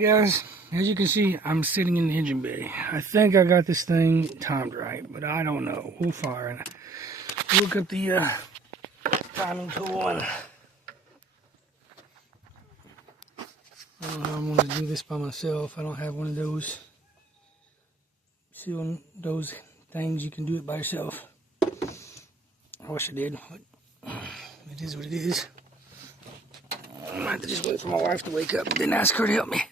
Guys, as you can see, I'm sitting in the engine bay. I think I got this thing timed right, but I don't know. We'll fire and look at the timing tool. And I don't know how I'm going to do this by myself. I don't have one of those. See, on those things you can do it by yourself. I wish I did, but it is what it is. I might have to just wait for my wife to wake up and then ask her to help me.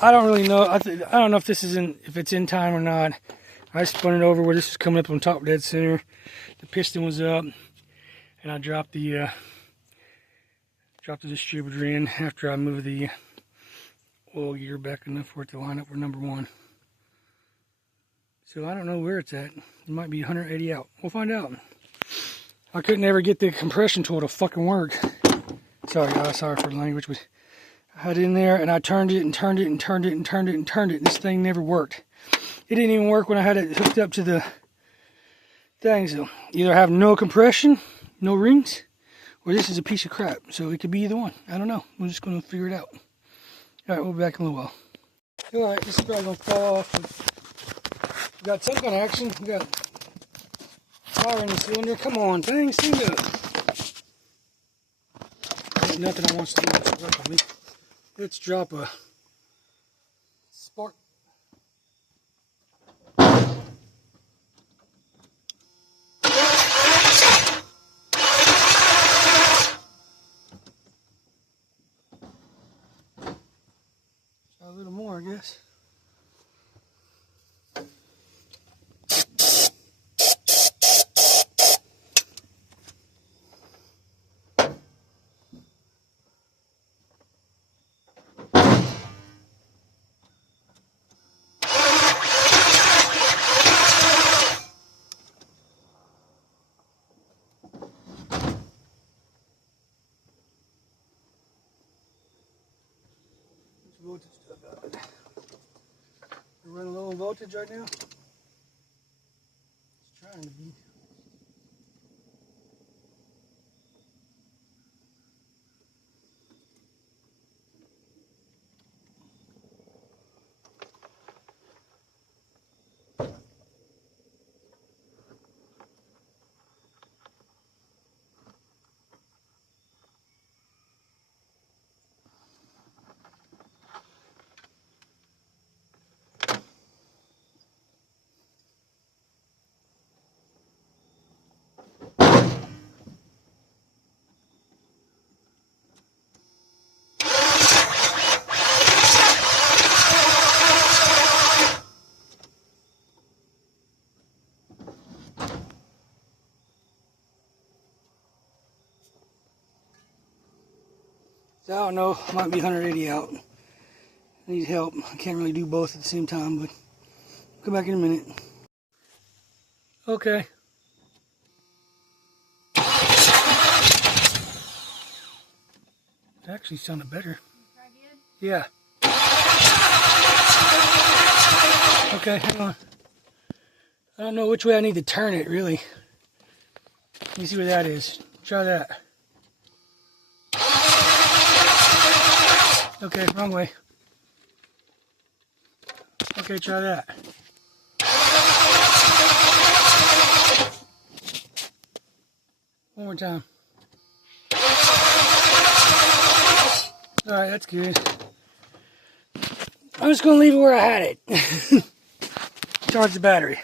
I don't really know. I don't know if this is if it's in time or not. I spun it over where this is coming up on top dead center. The piston was up, and I dropped the distributor in after I moved the oil gear back enough for it to line up with number one. So I don't know where it's at. It might be 180 out. We'll find out. I couldn't ever get the compression tool to fucking work. Sorry guys, sorry for the language, but I had it in there and I turned it and turned it and turned it and turned it and turned it. And this thing never worked. It didn't even work when I had it hooked up to the thing. So either have no compression, no rings, or this is a piece of crap. So it could be either one. I don't know. We're just going to figure it out. Alright, we'll be back in a little while. Alright, this is probably going to fall off. We got some kind of action. We got fire in the cylinder. Come on, thing, stand up. Ain't nothing I want to do to work on me. Let's drop a spark. Try a little more, I guess. Voltage stuff out. We're running low on voltage right now. It's trying to be. So I don't know, might be 180 out. I need help. I can't really do both at the same time, but I'll come back in a minute. Okay. It actually sounded better. Try again? Yeah. Okay, hang on. I don't know which way I need to turn it, really. Let me see where that is. Try that. Okay, wrong way. Okay, try that. One more time. Alright, that's good. I'm just going to leave it where I had it. Charge the battery.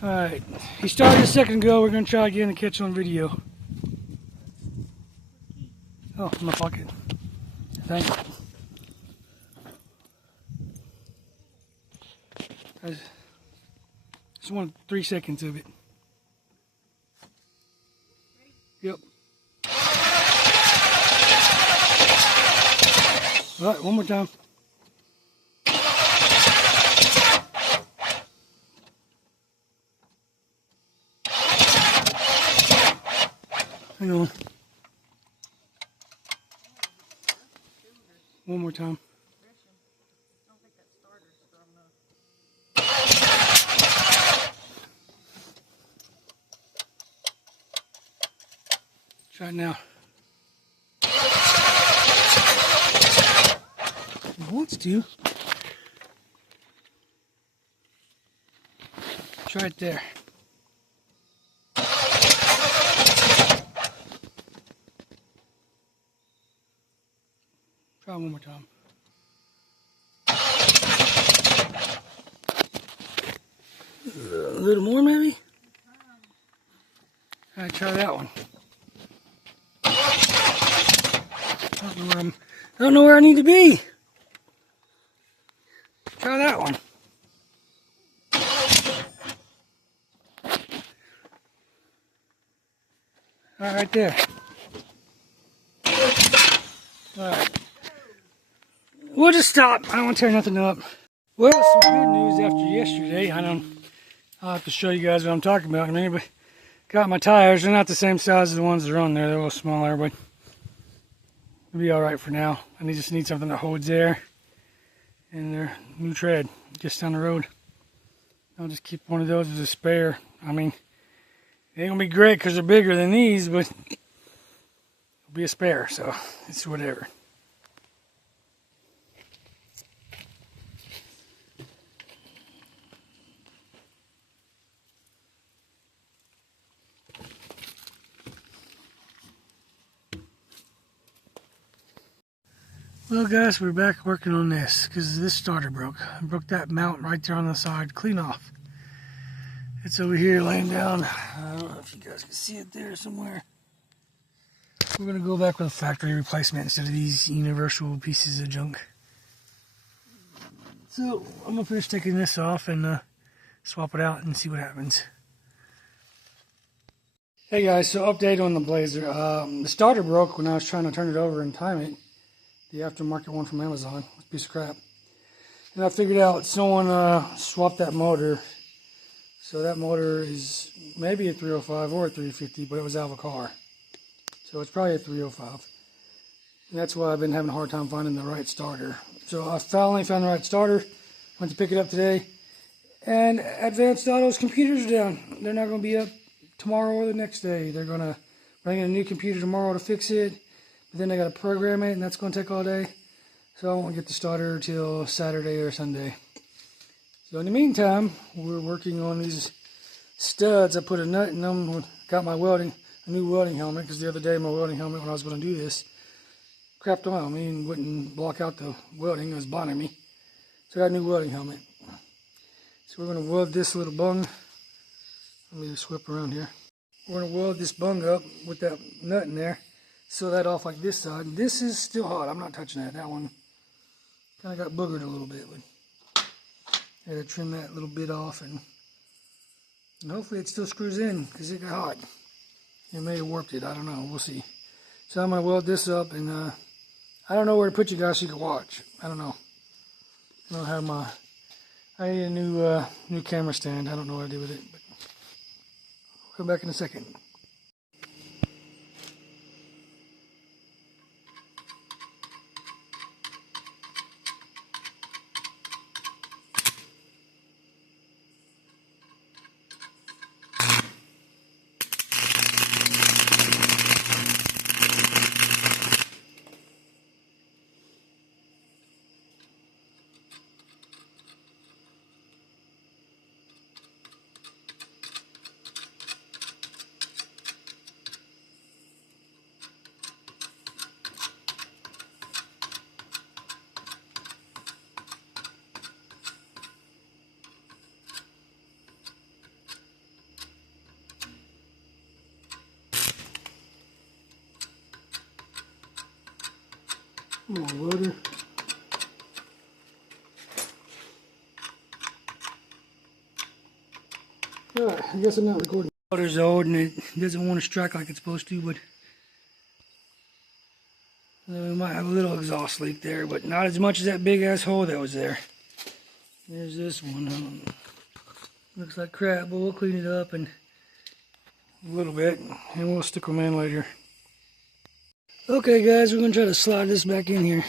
Alright, he started a second ago. We're going to try again and catch on video. Oh, in my pocket. Thanks. I just want 3 seconds of it. Yep. Alright, one more time. Hang on. One more time. Try it now. It wants to. Try it there. Try one more time. A little more maybe? Alright, try that one. I don't know where I need to be. Try that one. All right, there. All right. We'll just stop. I don't want to tear nothing up. Well, some good news after yesterday. I'll have to show you guys what I'm talking about. I mean, but got my tires. They're not the same size as the ones that are on there. They're a little smaller, but it'll be all right for now. I just need something that holds air. And they're new tread just down the road. I'll just keep one of those as a spare. I mean, it ain't gonna be great because they're bigger than these, but it'll be a spare, so it's whatever. Well guys, we're back working on this because this starter broke. I broke that mount right there on the side, clean off. It's over here laying down. I don't know if you guys can see it there somewhere. We're going to go back with a factory replacement instead of these universal pieces of junk. So I'm going to finish taking this off and swap it out and see what happens. Hey guys, so update on the Blazer. The starter broke when I was trying to turn it over and time it. The aftermarket one from Amazon, a piece of crap. And I figured out someone swapped that motor. So that motor is maybe a 305 or a 350, but it was out of a car. So it's probably a 305. And that's why I've been having a hard time finding the right starter. So I finally found the right starter. Went to pick it up today. And Advanced Auto's computers are down. They're not going to be up tomorrow or the next day. They're going to bring in a new computer tomorrow to fix it. But then they got to program it, and that's going to take all day. So I won't get the starter till Saturday or Sunday. So in the meantime, we're working on these studs. I put a nut in them. Got my a new welding helmet, because the other day my welding helmet, when I was going to do this, crapped on me and wouldn't block out the welding. It was bothering me. So I got a new welding helmet. So we're going to weld this little bung. Let me just whip around here. We're going to weld this bung up with that nut in there. Seal that off like this side. This is still hot. I'm not touching that. That one kind of got boogered a little bit. But I had to trim that little bit off, and hopefully it still screws in because it got hot. It may have warped it. I don't know. We'll see. So I'm going to weld this up, and I don't know where to put you guys so you can watch. I don't know. I don't have my... I need a new camera stand. I don't know what to do with it. But I'll come back in a second. Come on, loader. Alright, I guess I'm not recording. The motor's old and it doesn't want to strike like it's supposed to, but we might have a little exhaust leak there, but not as much as that big ass hole that was there. There's this one. Looks like crap, but we'll clean it up in a little bit and we'll stick them in later. Okay guys, we're going to try to slide this back in here.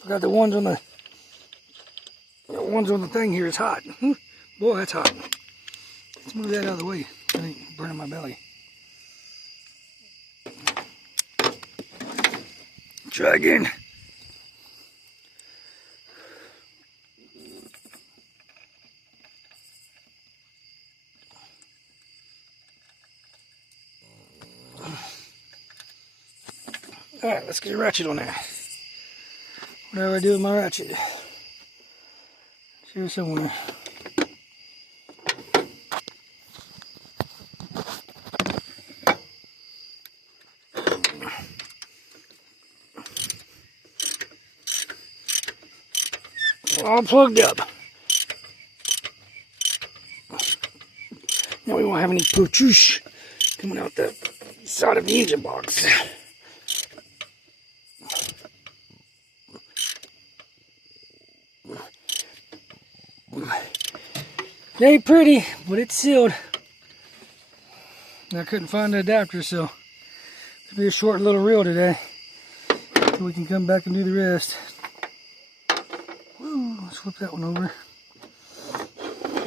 Forgot the ones on the thing here is hot. Boy, that's hot. Let's move that out of the way. I think burning my belly. Try again. Alright, let's get a ratchet on there. Whatever I do with my ratchet. It's here somewhere. All plugged up. Now we won't have any poochoosh coming out the side of the engine box. It ain't pretty, but it's sealed. I couldn't find the adapter, so it'll be a short little reel today. So we can come back and do the rest. Woo, let's flip that one over.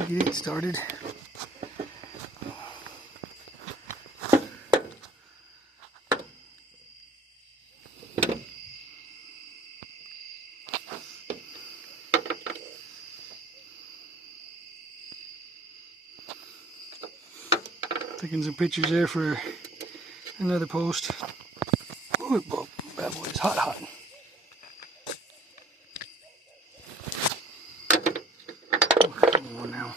Get it started. Taking some pictures there for another post. Ooh, bad boy is hot, hot. Oh, come on now.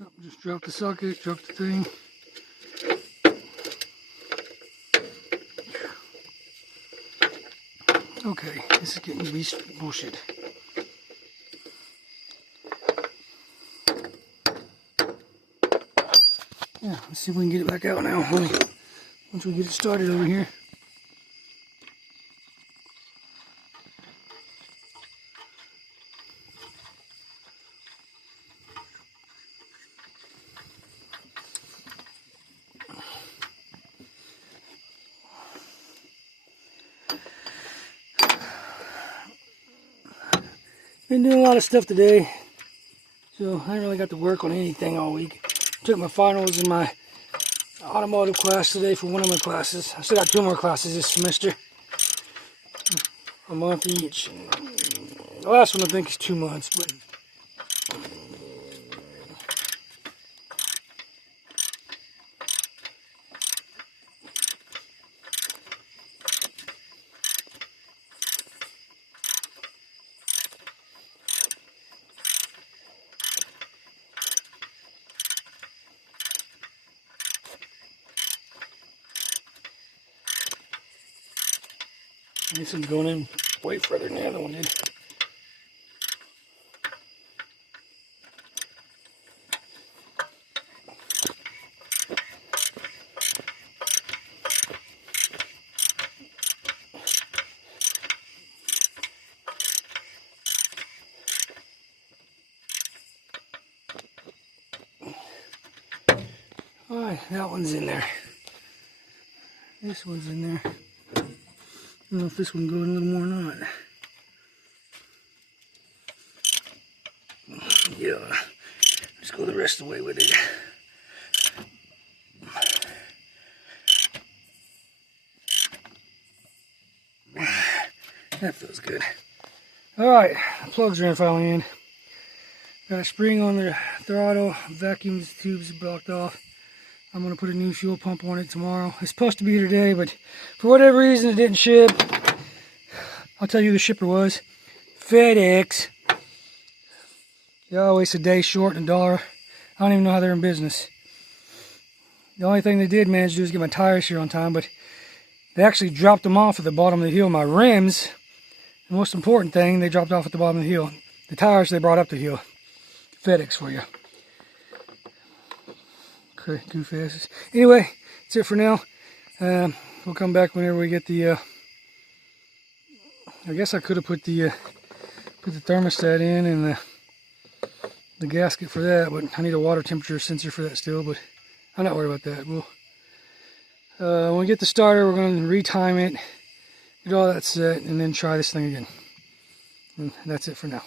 Oh, just dropped the socket, dropped the thing. Okay, this is getting to be bullshit. Yeah, let's see if we can get it back out now. Once we get it started over here. Been doing a lot of stuff today, so I didn't really got to work on anything all week. Took my finals in my automotive class today for one of my classes. I still got 2 more classes this semester. A month each. The last one I think is 2 months, but this one's going in way further than the other one did. Alright, that one's in there. This one's in there. I don't know if this one goes a little more or not. Yeah, just go the rest of the way with it. That feels good. Alright, the plugs are finally in. Got a spring on the throttle, vacuum tubes are blocked off. I'm going to put a new fuel pump on it tomorrow. It's supposed to be here today, but for whatever reason it didn't ship. I'll tell you who the shipper was. FedEx. They always a day short and $1. I don't even know how they're in business. The only thing they did manage to do is get my tires here on time, but they actually dropped them off at the bottom of the hill. My rims, the most important thing, they dropped off at the bottom of the hill. The tires they brought up the hill. FedEx for you. Okay, goof asses. Anyway, that's it for now. We'll come back whenever we get the. I guess I could have put the thermostat in and the gasket for that, but I need a water temperature sensor for that still. But I'm not worried about that. When we get the starter, we're going to retime it, get all that set, and then try this thing again. And that's it for now.